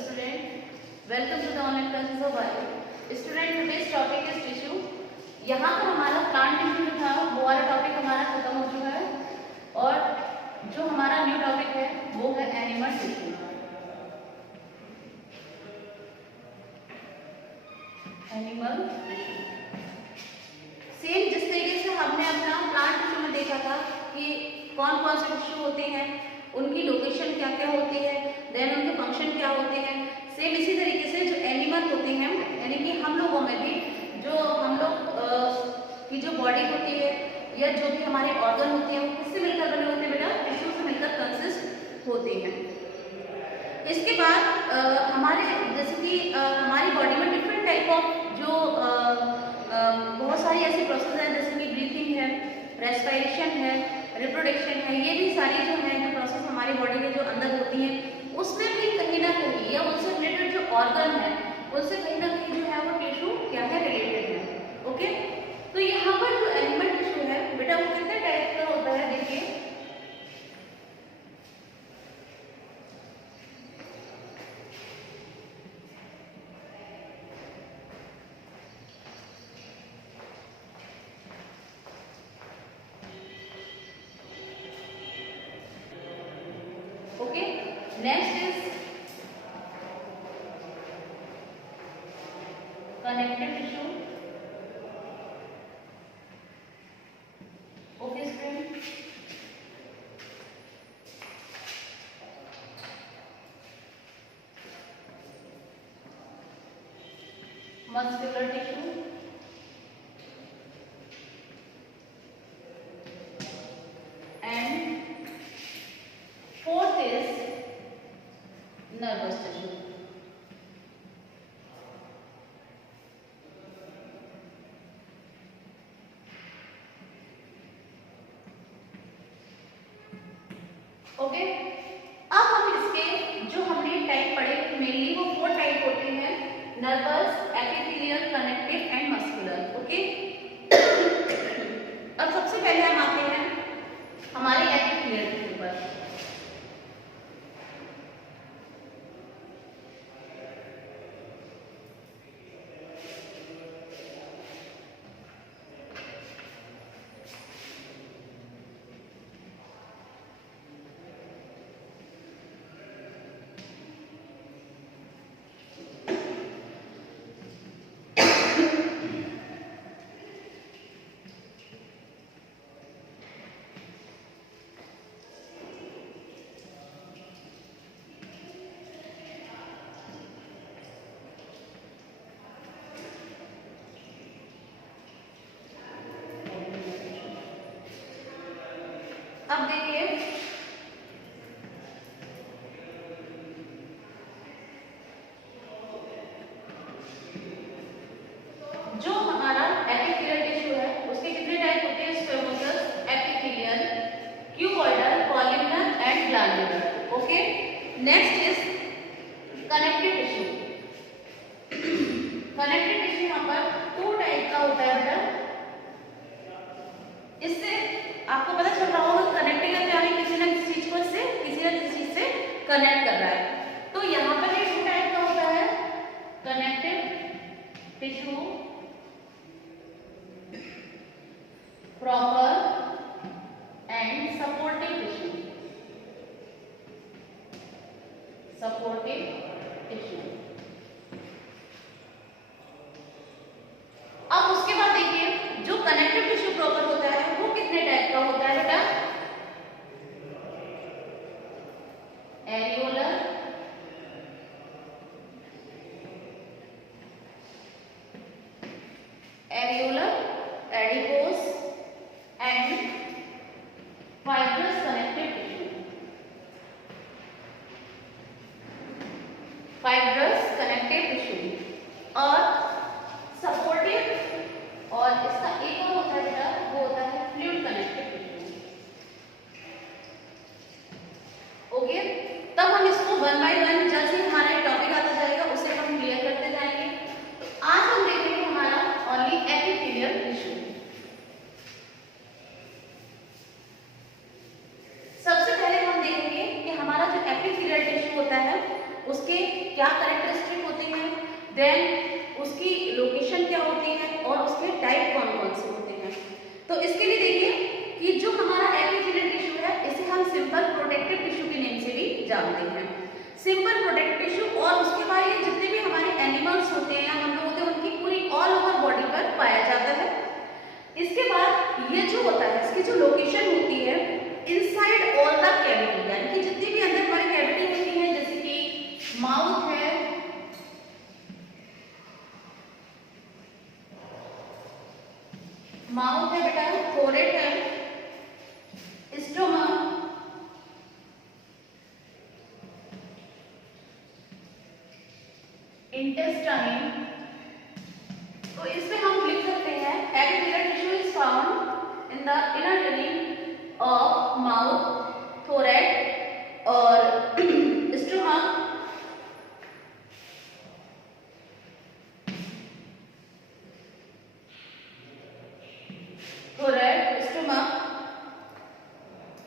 student. Welcome to the online classes of bio. Student, today's topic is tissue. यहाँ पर हमारा plant tissue जो था वो वाला टॉपिक हमारा खत्म हो चुका है और जो हमारा न्यू टॉपिक है वो है animal tissue. Animal tissue same जिस तरीके से हमने अपना प्लांट टिश्यू में देखा था कि कौन कौन से टिश्यू होते हैं, उनकी लोकेशन क्या क्या होती है, देन उनके फंक्शन क्या होते हैं, सेम इसी तरीके से जो एनिमल होते हैं यानी कि हम लोगों में भी जो हम लोग की जो बॉडी होती है या जो भी हमारे ऑर्गन होते हैं वो किससे मिलकर बने होते हैं बेटा? टिश्यू से मिलकर कंसिस्ट होते हैं. इसके बाद हमारे जैसे कि हमारी बॉडी में डिफरेंट टाइप ऑफ जो बहुत सारी ऐसी प्रोसेस है जैसे कि ब्रीथिंग है, रेस्पिरेशन है, रिप्रोडक्शन है. ये भी सारी जो है जो प्रोसेस हमारी बॉडी में जो अंदर होती है उसमें भी कहीं ना कहीं या उससे रिलेटेड जो ऑर्गन है उससे कहीं ना कहीं जो है वो टिश्यू क्या है रिलेटेड है. ओके, तो यहाँ पर जो एनिमल टिश्यू है बेटा वो कितने टाइप का होता है देखिए. Okay, next is connective tissue. Okay, student. Muscular tissue. And fourth is nervous tissue. Okay, अब हम इसके जो हमने टाइप पढ़े मेनली वो 4 टाइप होते हैं: nervous, epithelial, connective and muscular. Okay, अब सबसे पहले हम आते हैं हमारे एपिथेलियल टिश्यू पर. अब देखिए जो हमारा एपिथेलियल टिश्यू है उसके कितने टाइप होते हैं? Squamous, epithelial, cuboidal, columnar and glandular. Okay, next is connective tissue. Connective tissue यहाँ पर 2 टाइप का होता है बेटा. इससे आपको पता चल रहा होगा कनेक्टिंग है यानी किसी ना किसी चीज को इससे किसी ना किसी चीज से कनेक्ट कर रहा है. तो यहाँ पर ये 2 टाइप का होता है: connective tissue proper and supportive tissue. Supportive tissue. अब उसके बाद देखिए जो कनेक्टिव टिश्यू प्रॉपर होता है वो कितने टाइप का होता है बेटा? Areolar, areolar, adipose and fibrous connective tissue. Fibrous connective tissue और सपोर्टिव और इसका एक और होता है बेटा वो होता है फ्लूइड कनेक्टिव टिश्यू. ओके, तब हम इसको 1 बाय 1 जैसे हमारा टॉपिक आता जाएगा उसे हम क्लियर करते जाएंगे. तो आज हम देखेंगे हमारा ओनली एपिथेलियल टिश्यू. सबसे पहले हम देखेंगे कि हमारा जो एपिथेलियल टिश्यू होता है उसके क्या कैरेक्टरिस्टिक होते हैं, देन उसकी लोकेशन क्या होती है और उसके टाइप कौन कौन से होते हैं। तो इसके लिए देखिए कि जो हमारा एपिथेलियल टिश्यू है इसे हम सिंपल प्रोटेक्टिव टिश्यू के नेम से भी जानते हैं। सिंपल प्रोटेक्टिव टिश्यू और उसके बाद ये जितने भी हमारे एनिमल्स होते हैं हम लोगों के उनकी पूरी ऑल ओवर बॉडी पर पाया जाता है। इसके बाद ये जो होता है इसकी जो लोकेशन होती है इनसाइड ऑल द कैविटी, यानी कि जितनी भी अंदर हमारी कैविटी होती है, जैसे कि माउथ है, माउथ है बेटा, फोरहेड है, स्टोमक, इंटेस्टाइन। तो इसमें हम लिख सकते हैं epithelial tissue is found in the inner lining of mouth, forehead और stomach, forehead, stomach,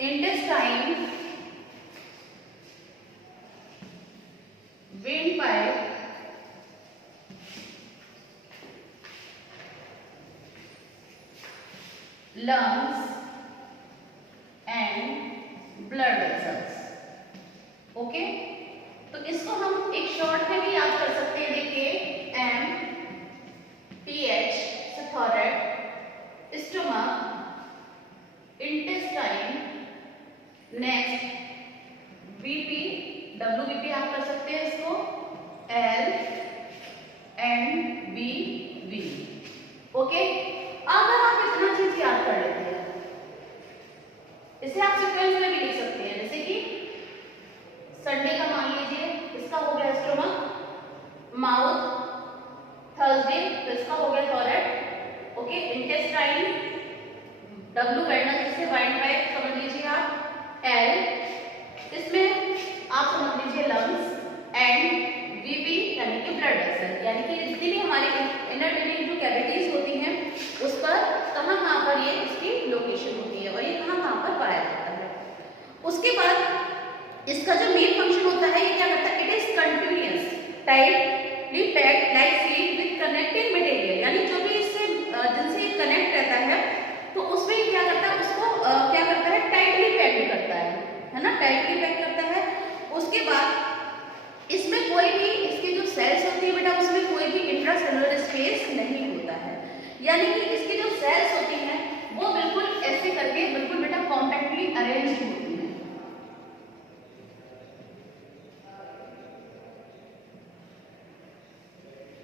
intestine, wind pipe, lungs and blood vessels। Okay, तो इसको हम एक शॉर्ट में भी याद कर सकते हैं। देखिए MPH forehead, stomach, intestine, next WBP आप कर सकते हैं इसको LNBV। ओके, अगर आप इतना चीज याद कर लेते हैं इसे आप सीक्वेंस में भी लिख सकते हैं, जैसे कि संडे का मान लीजिए इसका हो गया स्टोमक, माउथ, थर्सडे तो इसका हो गया forehead, okay, intestine, W Wednesday से वाइंड पाइप समझ लीजिए आप, L इसमें आप समझ लीजिए लंग्स, एंड VB यानी कि ब्लड वेसल, यानी कि जितनी भी हमारी इनर लिनिंग जो कैविटीज होती हैं उस पर कहाँ पर ये इसकी लोकेशन होती है और ये कहाँ पर पाया जाता है। उसके बाद इसका जो मेन फंक्शन होता है ये क्या करता है, it is continuous tightly packed like seal with connecting material, यानी जो भी इससे जिनसे कनेक्ट रहता है तो उसमें क्या करता है, उसको क्या करता है, टाइटली पैक करता है ना, टाइटली पैक करता है। उसके बाद इसमें कोई भी इसके जो सेल्स होती है बेटा उसमें कोई भी इंट्रासेलुलर स्पेस नहीं होता है, यानी कि इसकी जो सेल्स होती हैं वो बिल्कुल ऐसे करके बिल्कुल बेटा कॉम्पैक्टली अरेंज होती हैं।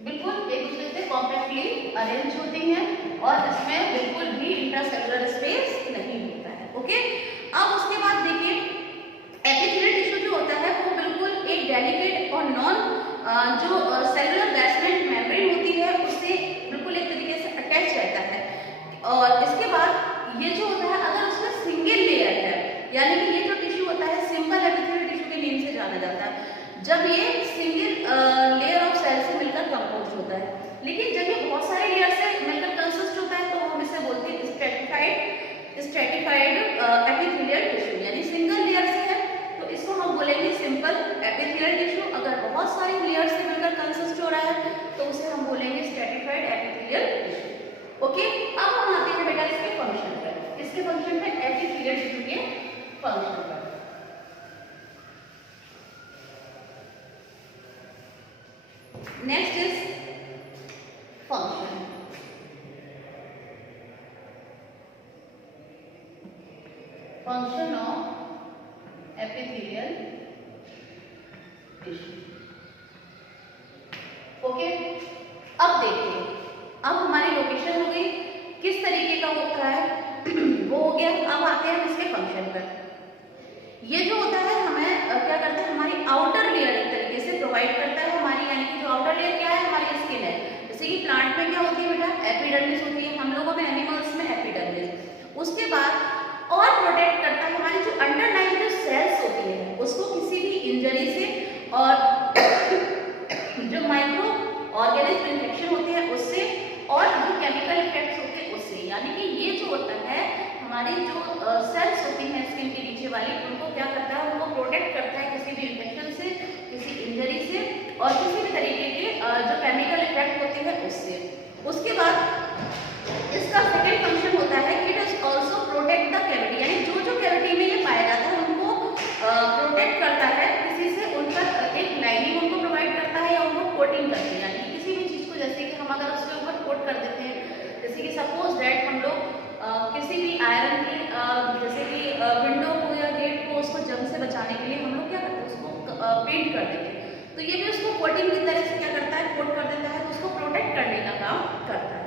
बिल्कुल एक दूसरे से कॉम्पैक्टली अरेंज होती हैं और इसमें बिल्कुल भी इंट्रासेलुलर स्पेस नहीं होता है। ओके, अब उसके बाद देखिए एपिथेलियल टिश्यू जो होता है वो बिल्कुल एक डेलिकेट और नॉन जो सेलुलर बेसमेंट मेम्ब्रेन होती है उससे बिल्कुल एक तरीके से अटैच रहता है। और इसके बाद ये जो होता है अगर उसमें सिंगल लेयर है, यानी कि ये जो टिश्यू होता है सिंपल एपिथेलियल टिश्यू के नेम से जाना जाता है, जब ये सिंगल लेयर ऑफ सेल से मिलकर कंपोज होता है। लेकिन जब ये बहुत सारे लेयर से मिलकर कंसिस्ट होता है तो हम इसे बोलते हैं स्ट्रेटिफाइड एपिथेलियल टिश्यू, यानी सिंगल लेयर से है तो इसको हम बोलेंगे सिंपल एपिथेलियल टिश्यू। अगर बहुत सारे लेयर से मिलकर कंसिस्ट हो रहा है तो उसे हम बोलेंगे स्ट्रेटिफाइड एपिथेलियल टिश्यू। ओके, अब हम आते हैं बेटा इसके फंक्शन पर, इसके फंक्शन पे एपिथेलियल टिश्यू के फंक्शन पर। Next is function. Function of epithelial tissue. Okay, अब देखिए अब हमारी लोकेशन हो गई किस तरीके का होता है वो हो गया। अब आते हैं इसके फंक्शन पर। ये जो होता है हमें क्या करता है, हमारी आउटर लेयर एक तरीके से प्रोवाइड करता है हमारी, यानी कि जो आउटर लेयर क्या है हमारी स्किन है। जैसे कि प्लांट में क्या होती है बेटा, एपिडर्मिस होती है, हम लोगों में एनिमल्स में एपिडर्मिस। उसके बाद और प्रोटेक्ट करता है हमारी जो अंडरलाइन जो सेल्स होती है उसको किसी भी इंजरी से और जो माइक्रो ऑर्गेनिज्म इन्फेक्शन होते हैं उससे और जो केमिकल इफेक्ट्स होते हैं उससे, यानी कि ये जो होता है हमारी जो सेल्स होती हैं स्किन के नीचे वाली उनको क्या करता है, उनको प्रोटेक्ट करता है किसी भी इन्फेक्शन से, किसी इंजरी और किसी भी तरीके के जो केमिकल इफेक्ट होते हैं उससे। उसके बाद इसका सेकेंड फंक्शन होता है कि it is also protect the cavity, यानी जो जो कैविटी में ये पाया जाता है उनको प्रोटेक्ट करता है किसी से, उन पर एक लाइनिंग उनको प्रोवाइड करता है या उनको कोटिंग करती है, यानी किसी भी चीज़ को जैसे कि हम अगर उसके ऊपर कोट कर देते हैं, जैसे कि सपोज दैट हम लोग किसी भी आयरन की जैसे कि विंडो को या गेट को उसको जंग से बचाने के लिए हम लोग क्या करते हैं, उसको पेंट कर देते हैं, तो ये भी उसको कोटिंग की तरह से क्या करता है, कोट कर देता है, तो उसको प्रोटेक्ट करने का काम करता है।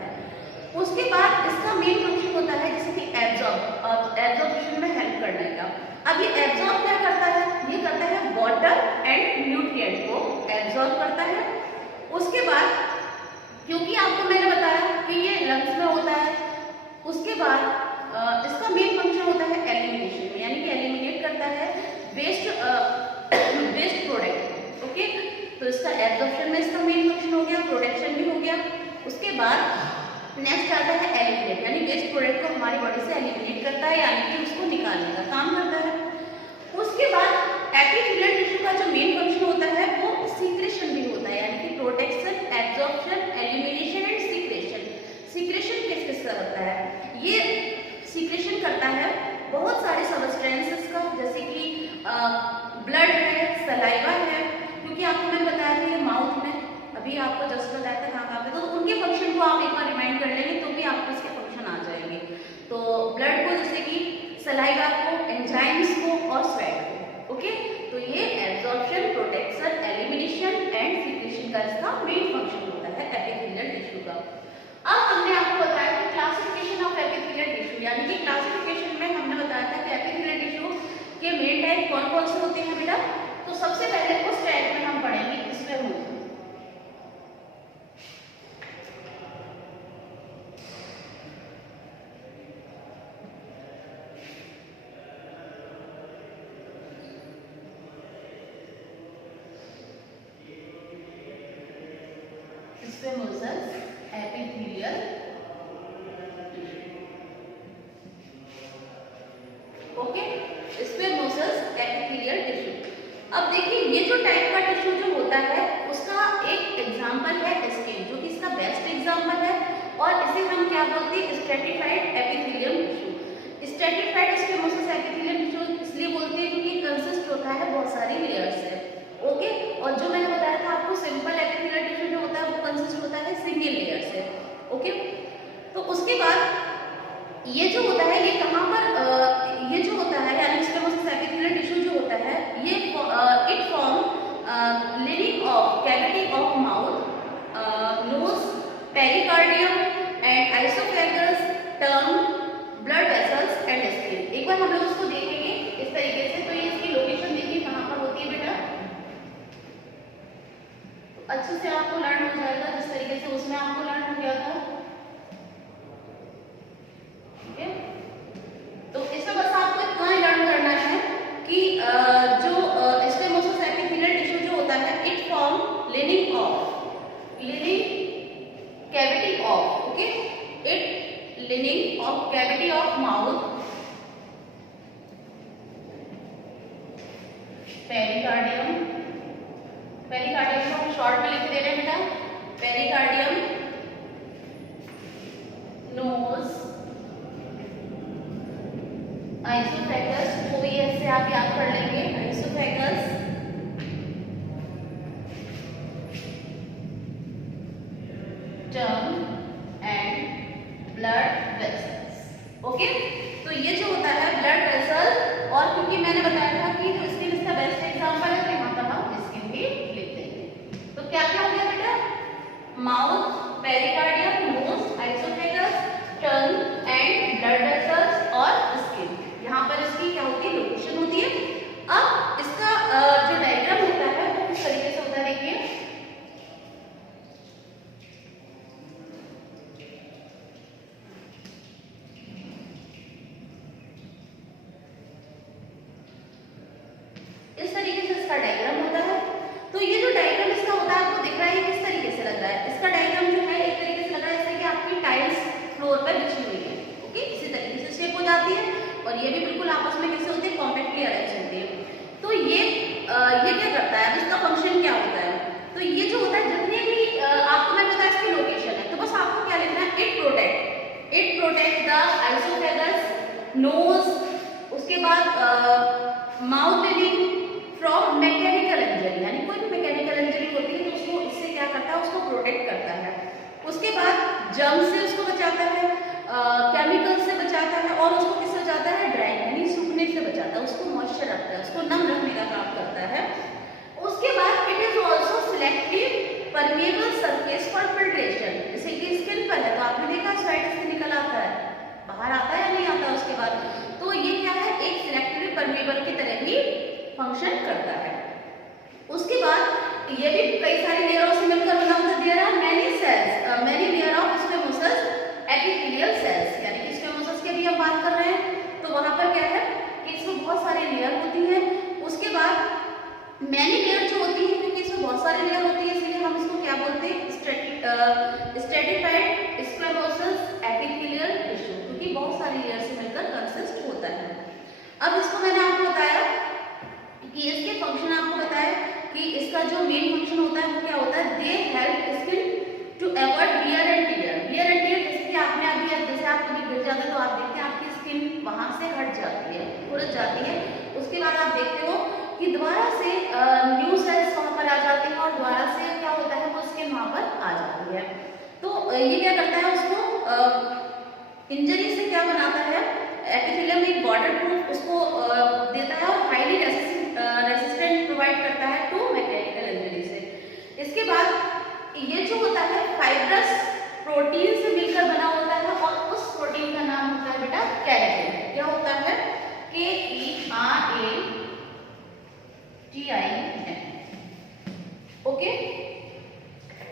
उसके बाद इसका मेन फंक्शन होता है जैसे कि एब्जॉर्प्शन में हेल्प करने का। अब ये एब्जॉर्ब क्या करता है, ये करता है वाटर एंड न्यूट्रिएंट को एब्जॉर्ब करता है। उसके बाद क्योंकि आपको मैंने बताया कि ये लंग्स में होता है, उसके बाद इसका मेन फंक्शन होता है एलिमिनेशन में, यानी कि एलिमिनेट करता है वेस्ट प्रोडक्ट। ओके, तो इसका एब्जॉर्प्शन में इसका मेन फंक्शन हो गया, प्रोडक्शन भी हो गया। उसके बाद नेक्स्ट आता है एलिमिनेट, यानी वेस्ट प्रोडक्ट को हमारी बॉडी से एलिमिनेट करता है, यानी कि उसको निकालने का काम करता है। उसके बाद एपिथेलियल टिश्यू का जो मेन फंक्शन होता है वो सीक्रेशन भी होता है, यानी कि protection, absorption, elimination and secretion. Secretion किस किस का होता है, ये सीक्रेशन करता है बहुत सारे सब्सटेंसेस का, जैसे कि ब्लड है, सलाइवा है, क्योंकि आपको मैंने बताया था ये माउथ में, अभी आपको जस्ट बताया था कहाँ पे, तो उनके फंक्शन को आप एक बार रिमाइंड कर लेंगे तो भी आपको इसके फंक्शन आ जाएंगे। तो ब्लड को, जैसे कि सलाइवा को, एंजाइम्स को और स्वेट को। ओके, तो ये absorption, protection, elimination and secretion का इसका मेन फंक्शन होता है एपिथेलियल टिश्यू का। अब हमने आपको बताया कि क्लासिफिकेशन ऑफ एपिथेलियल टिश्यू, यानी कि क्लासिफिकेशन में हमने बताया था कि एपिथेलियल टिश्यू के मेन टाइप कौन कौन से होते हैं बेटा। तो सबसे पहले उस टाइप में हम पढ़ेंगे squamous. Squamous epithelial tissue। Okay, squamous epithelial tissue. अब देखिए ये जो टाइप का टिश्यू जो होता है उसका एक एग्जांपल है स्किन, जो कि इसका बेस्ट एग्जांपल है, और इसे हम क्या बोलते हैं, stratified epithelium tissue. Stratified squamous epithelial tissue इसलिए बोलते हैं क्योंकि कंसिस्ट होता है बहुत सारी लेयर्स से। ओके, और जो मैंने बताया था आपको सिंपल एपिथेलियल टिश्यू जो होता है वो कंसिस्ट होता है सिंगल लेयर से। ओके, तो उसके बाद ये जो होता है ये कहाँ पर ये जो होता है, यानी स्क्वेमोस एपिथेलियल टिश्यू जो होता है ये it form lining of cavity of mouth, nose, pericardium and oesophagus, tongue, blood vessels and skin. एक बार हम लोग इसको देखेंगे इस तरीके से, तो ये इसकी लोकेशन देखिए कहाँ पर होती है बेटा, अच्छे से आपको लर्न हो जाएगा जिस तरीके से उसमें आपको लर्न हो गया था। ठीक है, तो इसमें बस आपको इतना ही लर्न करना है कि जो स्क्वेमोस एपिथेलियल टिश्यू जो होता है it form leaning cavity of, okay, it leaning of cavity of mouth, pericardium, pericardium को हम शॉर्ट में लिख दे रहे हैं बेटा, पेरिकार्डियम, नोज, आइसोफेगस को भी ऐसे आप याद कर लेंगे, oesophagus, tongue and blood vessels. Okay, तो ये जो होता है ब्लड वेसल, और क्योंकि मैंने बताया था कि जो स्किन इसका बेस्ट एग्जांपल है तो यहाँ पर हम स्किन भी लेते हैं। तो क्या क्या हो गया बेटा, mouth, pericardium, nose, oesophagus, tongue and blood vessels और स्किन। यहाँ पर इसकी क्या होती है, लोकेशन होती है। अब इसका जो डायग्राम होता है वो किस तरीके से होता है, देखिए इस तरीके से इसका डायग्राम होता है। तो ये जो डायग्राम इसका होता है आपको दिख रहा है किस तरीके से लग रहा है, इसका डायग्राम जो है एक तरीके से लग रहा है जैसे कि आपकी टाइल्स फ्लोर पर बिछी हुई है। ओके, इसी तरीके से शेप हो जाती है, और ये भी बिल्कुल आपस में कैसे होते हैं, कॉम्पैक्टली अरेंज होते हैं। तो ये क्या करता है, इसका फंक्शन क्या होता है, तो ट्यूबर की तरह ही फंक्शन करता है। उसके बाद ये भी कई सारी लेयरों से मिलकर बना होता है। There are many cells, many layer of squamous epithelial cells, यानी कि स्क्वेमोसस की भी हम बात कर रहे हैं तो वहां पर क्या है कि इसमें बहुत सारी लेयर होती है। उसके बाद मैनी लेयर जो होती है, क्योंकि इसमें बहुत सारी लेयर होती है इसलिए हम इसको क्या बोलते हैं, स्ट्रेटिफाइड स्क्वेमोसस एपिथेलियल टिश्यू, क्योंकि बहुत सारी लेयर से मिलकर कंसिस्ट होता है। अब इसको मैंने आपको बताया कि इसके फंक्शन आपको बताया कि इसका जो मेन फंक्शन होता है वो क्या होता है, they help skin to avoid wear and tear. Wear and tear जैसे आपने अभी जैसे आप कभी गिर जाते हैं तो आप देखते हैं आपकी स्किन वहां से हट जाती है, उलझ जाती है। उसके बाद आप देखते हो कि दोबारा से न्यू सेल्स वहां पर आ जाते हैं और दोबारा से क्या होता है वो स्किन वहां पर आ जाती है। तो ये क्या करता है, उसको इंजरी से क्या बनाता है, एपिथेलियम एक वाटर प्रूफ उसको देता है और हाईली रेसिस्टेंट प्रोवाइड करता है टू मैकेनिकल इंजरी से। इसके बाद ये जो होता है फाइब्रस प्रोटीन से मिलकर बना होता है और उस प्रोटीन का नाम होता है बेटा केराटिन। क्या होता है, KERATIN, ओके,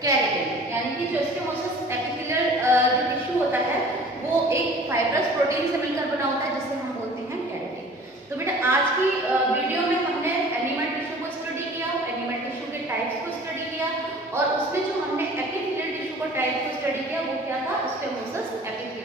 केराटिन, यानी कि जो स्क्वेमोसस एपिथेलियल जो टिश्यू होता है वो एक फाइब्रस प्रोटीन से मिलकर बना होता है जिसे हम बोलते हैं केराटिन। तो बेटा आज की वीडियो में हमने एनिमल टिश्यू को स्टडी किया, एनिमल टिश्यू के टाइप्स को स्टडी किया और उसमें जो हमने एपिथेलियल टिश्यू को टाइप को स्टडी किया वो क्या था, स्क्वेमोसस एपिथेलियल